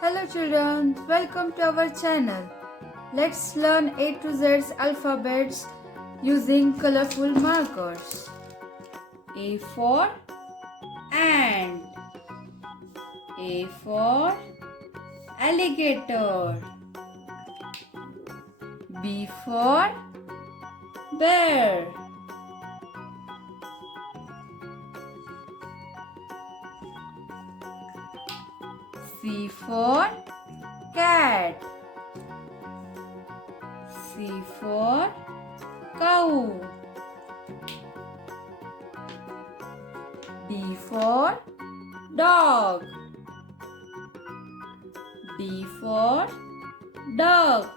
Hello children, welcome to our channel. Let's learn A to Z's alphabets using colorful markers. A for ant. A for alligator. B for bear. C for cat. C for cow. D for dog. D for duck.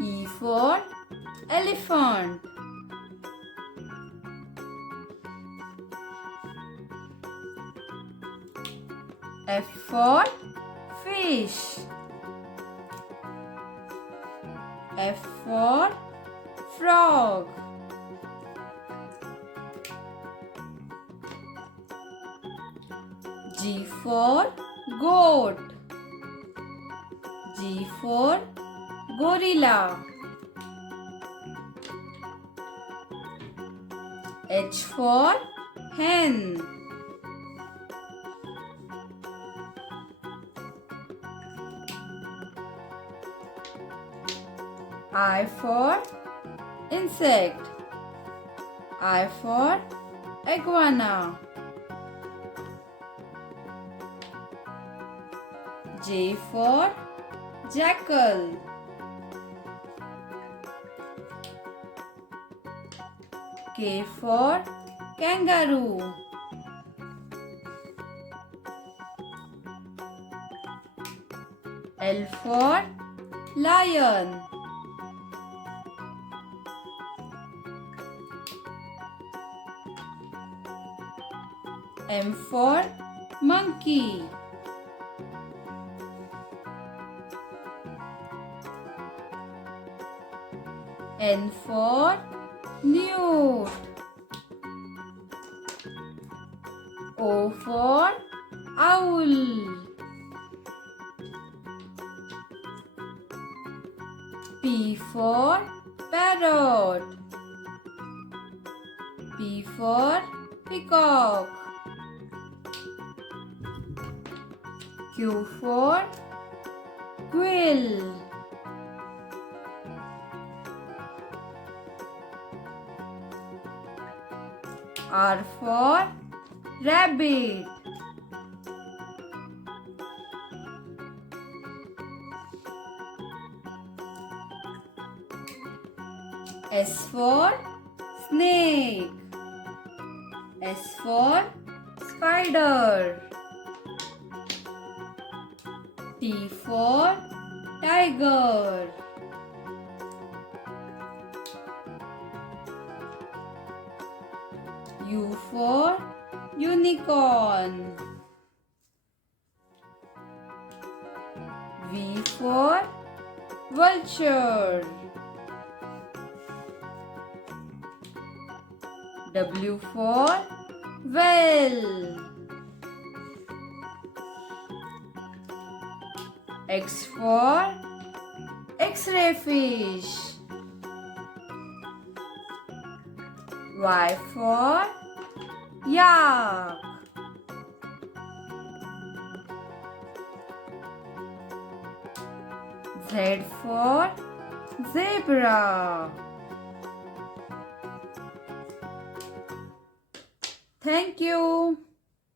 E for elephant. F for fish. F for frog. G for goat. G for gorilla. H for hen. I for insect. I for iguana. J for jackal. K for kangaroo. L for lion. M for monkey. N for newt. O for owl. P for parrot. P for peacock. Q for quail. R for rabbit. S for snake. S for spider. T for tiger. U for unicorn. V for vulture. W for whale. X for X-ray fish. Y for yak. Z for zebra. Thank you.